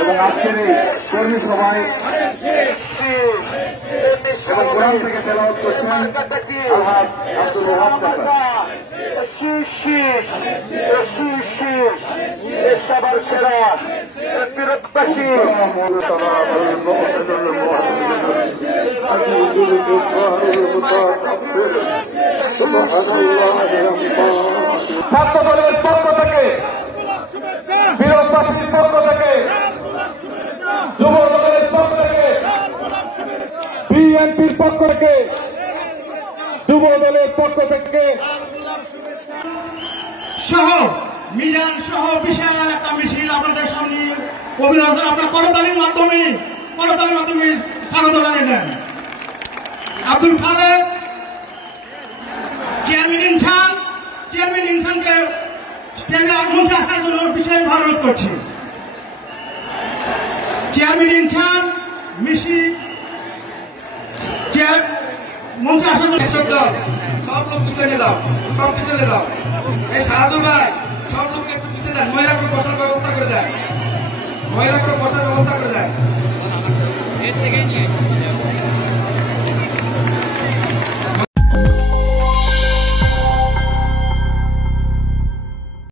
এবং আজকের এই কর্মী সভায় কোরআন থেকে তেলাওয়াত করছেন আলহাজ আব্দুল ওয়াহাব কাকা। সবার সেরা বিরোধবাসী ছাত্র দলের পক্ষ থেকে, বিরোধবাসীর পক্ষ থেকে, যুব দলের পক্ষ থেকে, বিএনপির পক্ষ থেকে, যুব দলের পক্ষ থেকে সহ মিজান সহ বিশাল একটা মিছিল আপনাদের সামনে অভিবাদন আপনার করতালির মাধ্যমে স্বাগত জানিয়েছেন। আব্দুল খালেদ চেয়ারম্যান ইনসানকে স্টেজে মঞ্চে আসার জন্য বিশেষভাবে অনুরোধ করছি। চেয়ারম্যান ইনসান মিছিল মঞ্চে আসার জন্য সব লোক পিছনে দাও, সব পিছনে দাও। এই শাহজুল ভাই সব লোককে একটু পিছিয়ে দেন, মহিলা করে বসার ব্যবস্থা করে দেন, মহিলা করে বসার ব্যবস্থা করে দেন।